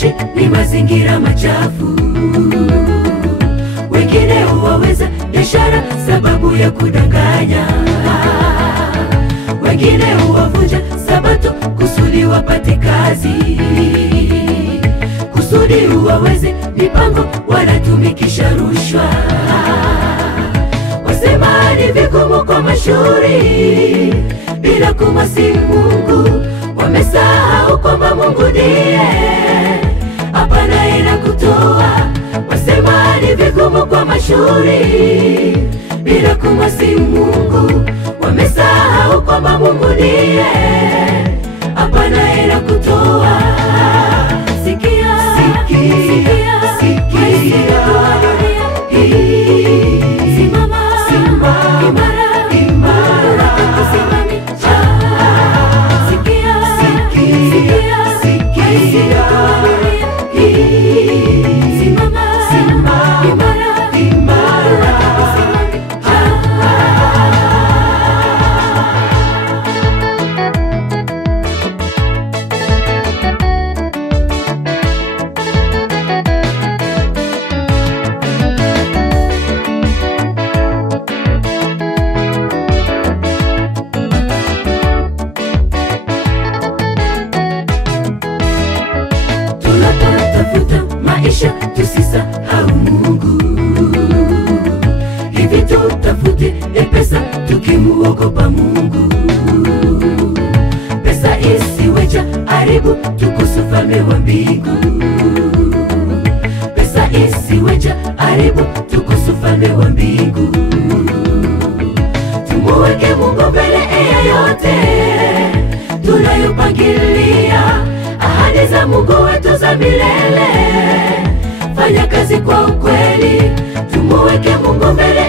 tunayoishi ni mazingira machafu. Wengine huwaweza biashara sababu ya kudanganya. Wengine huwavunja sabato kusudi wapate kazi. Kusudi huwaweze mipango wanatumikisha rushwa. Wasema ni vigumu kwa mashauri bila kumwasi Mungu. Wamesahau kwamba Mungu ndiye hapana ila kutoa. Wasema ni vigumu kwa mashauri bila kumwasi Mungu. Wamesahau kwamba Mungu ndiye hapana ila kutoa. Sikia, sikia, sikia, simama, simama, imara, imara, simamisha. Sikia, sikia, sikia, simama, simama, imara, imara, maisha tusisahau Mungu. Hivi tutafute pesa tukimuogopa Mungu. Pesa isiwecha haribu tukusu ufalme wa mbingu. Pesa isiwecha haribu tukusu ufalme wa mbingu. Tumuweke Mungu mbele ya yote tunayopangilia. Ahadi za Mungu wetu za milele. Fanya kazi kwa ukweli, tumuweke Mungu mbele